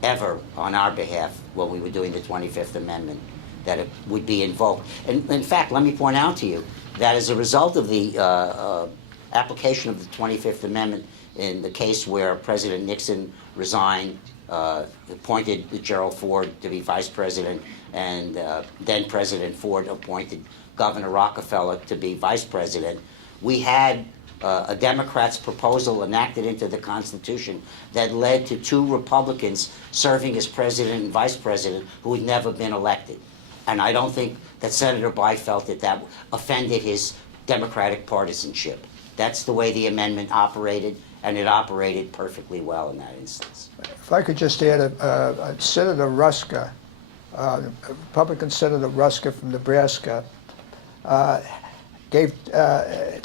ever on our behalf when we were doing the 25th Amendment that it would be invoked. And in fact, let me point out to you that as a result of the application of the 25th Amendment in the case where President Nixon resigned, appointed Gerald Ford to be vice president, and then President Ford appointed Governor Rockefeller to be vice president, we had a Democrat's proposal enacted into the Constitution that led to 2 Republicans serving as president and vice president who had never been elected. And I don't think that Senator Bye felt that that offended his Democratic partisanship. That's the way the amendment operated, and it operated perfectly well in that instance. If I could just add, Senator Ruska, Republican Senator Ruska from Nebraska, gave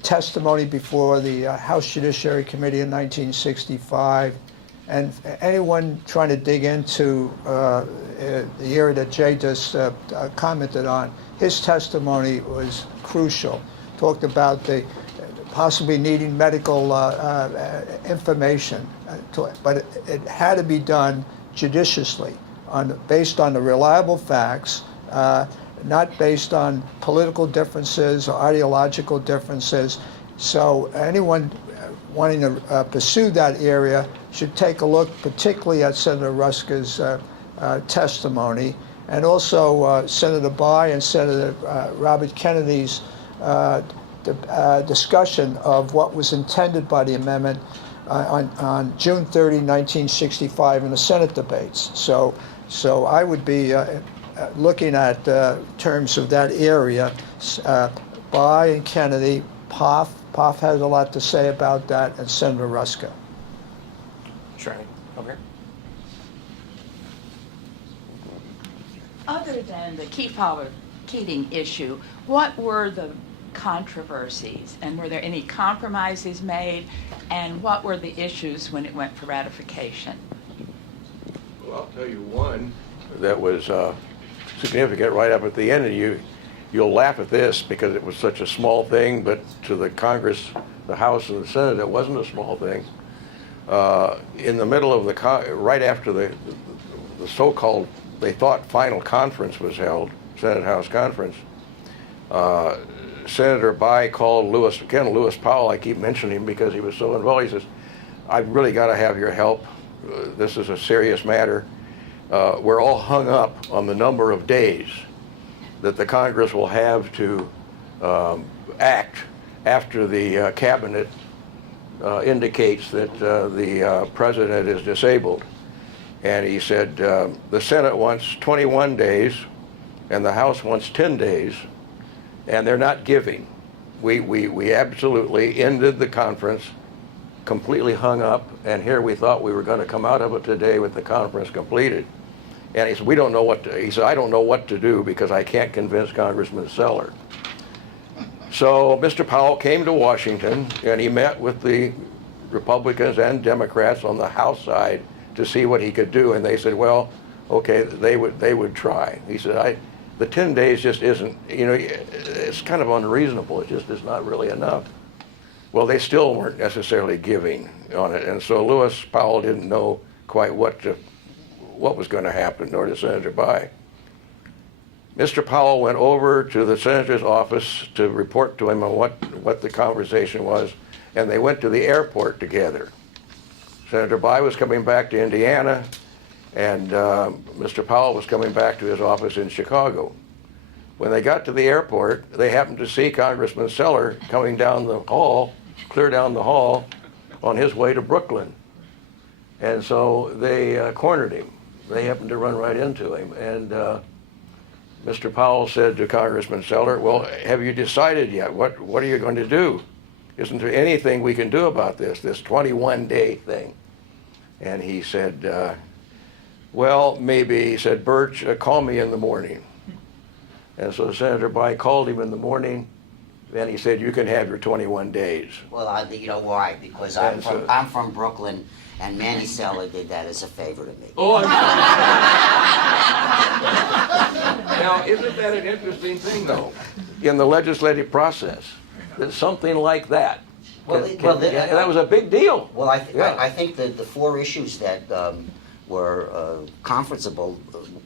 testimony before the House Judiciary Committee in 1965, and anyone trying to dig into the area that Jay just commented on, his testimony was crucial. Talked about the possibly needing medical information, but it had to be done judiciously, based on the reliable facts, not based on political differences or ideological differences. So anyone wanting to pursue that area should take a look particularly at Senator Ruska's testimony, and also Senator Bayh and Senator Robert Kennedy's discussion of what was intended by the amendment on June 30, 1965 in the Senate debates. So I would be looking at terms of that area, Bayh and Kennedy, Poff has a lot to say about that, and Senator Ruska. Sure. Over here. Other than the Keating issue, what were the controversies, and were there any compromises made, and what were the issues when it went for ratification? Well, I'll tell you one that was significant right up at the end, and you'll laugh at this because it was such a small thing, but to the Congress, the House and the Senate, it wasn't a small thing. In the middle of right after the so-called, they thought final conference was held, Senate-House conference, Senator Bayh called Lewis Powell. I keep mentioning him because he was so involved. He says, I've really got to have your help. This is a serious matter. We're all hung up on the number of days that the Congress will have to act after the cabinet indicates that the president is disabled. And he said, the Senate wants 21 days and the House wants 10 days, and they're not giving. We absolutely ended the conference, completely hung up, and here we thought we were going to come out of it today with the conference completed. And he said, we don't know what to, he said, I don't know what to do because I can't convince Congressman Seller. So Mr. Powell came to Washington and he met with the Republicans and Democrats on the House side to see what he could do, and they said, well, okay, they would try. He said, the 10 days just isn't, it's kind of unreasonable. It just is not really enough. Well, they still weren't necessarily giving on it, and so Lewis Powell didn't know quite what was going to happen, nor did Senator Bayh. Mr. Powell went over to the senator's office to report to him on what the conversation was, and they went to the airport together. Senator Bayh was coming back to Indiana, and Mr. Powell was coming back to his office in Chicago. When they got to the airport, they happened to see Congressman Seller coming down the hall, clear down the hall, on his way to Brooklyn. And so they cornered him. They happened to run right into him. And Mr. Powell said to Congressman Seller, well, have you decided yet? What are you going to do? Isn't there anything we can do about this 21-day thing? And he said, well, maybe. He said, Birch, call me in the morning. And so Senator Bayh called him in the morning, and he said, you can have your 21 days. Well, you know why? Because I'm from Brooklyn, and Manny Seller did that as a favor to me. Oh, now, isn't that an interesting thing, though, in the legislative process, that something like that, that was a big deal. Well, I think that the four issues that were conferenceable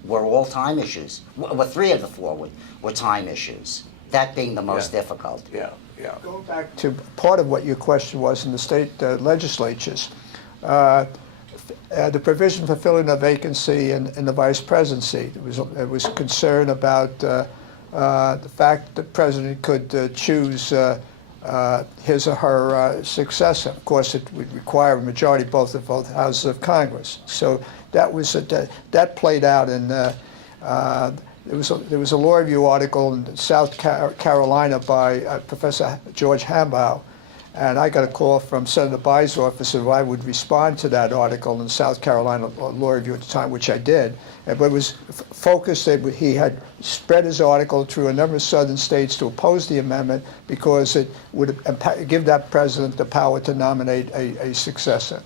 were all time issues. Well, three of the four were time issues, that being the most difficult. Yeah. Going back to part of what your question was in the state legislatures, the provision for filling a vacancy in the vice presidency. There was concern about the fact that the president could choose his or her successor. Of course, it would require a majority of both houses of Congress. So that was that played out in there was a law review article in South Carolina by Professor George Hambaugh, and I got a call from Senator By's office if I would respond to that article in South Carolina Law Review at the time, which I did. But it was focused that he had spread his article through a number of southern states to oppose the amendment because it would give that president the power to nominate a successor.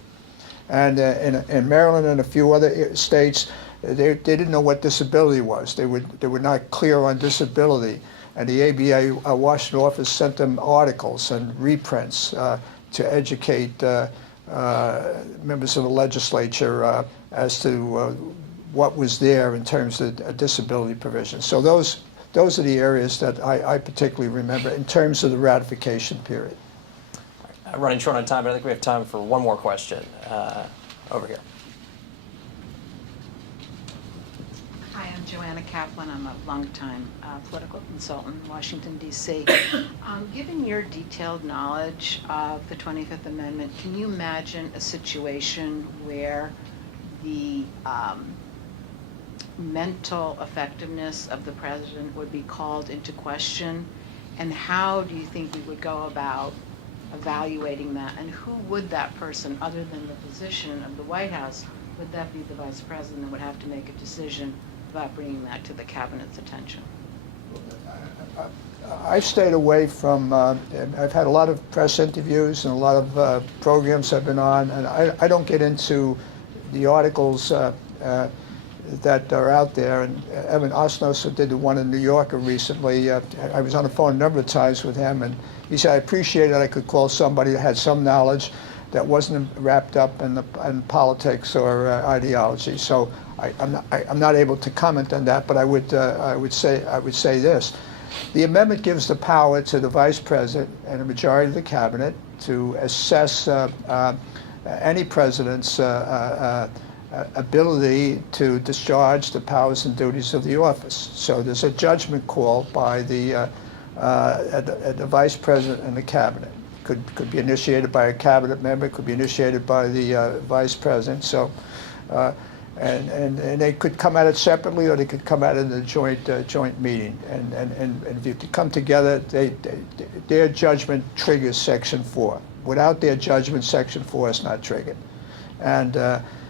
And in Maryland and a few other states, they didn't know what disability was. They were not clear on disability. And the ABA Washington office sent them articles and reprints to educate members of the legislature as to what was there in terms of disability provisions. So those are the areas that I particularly remember in terms of the ratification period. Running short on time, but I think we have time for one more question. Over here. Hi, I'm Joanna Kaplan. I'm a longtime political consultant in Washington, D.C. Given your detailed knowledge of the 25th Amendment, can you imagine a situation where the mental effectiveness of the president would be called into question? And how do you think we would go about evaluating that? And who would that person, other than the position of the White House, would that be the vice president that would have to make a decision about bringing that to the cabinet's attention? I've stayed away from, I've had a lot of press interviews and a lot of programs I've been on, and I don't get into the articles that are out there. And Evan Osnos did the one in New Yorker recently. I was on the phone a number of times with him, and he said, I appreciate that I could call somebody that had some knowledge that wasn't wrapped up in politics or ideology. So I'm not able to comment on that, but I would say this: the amendment gives the power to the vice president and a majority of the cabinet to assess any president's ability to discharge the powers and duties of the office. So there's a judgment call by the vice president and the cabinet. Could be initiated by a cabinet member, could be initiated by the vice president. So, and they could come at it separately, or they could come at it in a joint meeting. And if you come together, their judgment triggers Section 4. Without their judgment, Section 4 is not triggered. And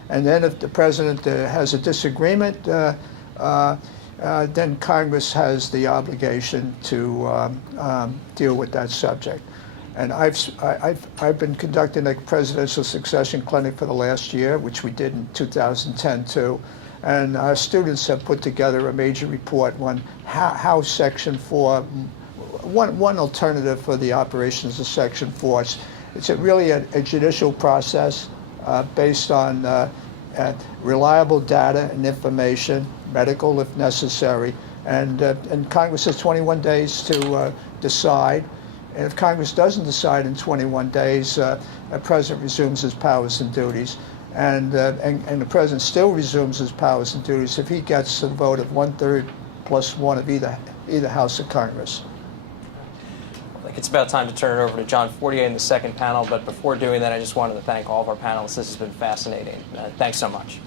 then if the president has a disagreement, then Congress has the obligation to deal with that subject. And I've been conducting a presidential succession clinic for the last year, which we did in 2010 too. And our students have put together a major report on how Section 4, one alternative for the operations of Section 4. It's really a judicial process based on reliable data and information, medical if necessary, and Congress has 21 days to decide. And if Congress doesn't decide in 21 days, the president resumes his powers and duties, and the president still resumes his powers and duties if he gets the vote of 1/3 plus 1 of either House of Congress. I think it's about time to turn it over to John Fortier in the second panel, but before doing that, I just wanted to thank all of our panelists. This has been fascinating. Thanks so much.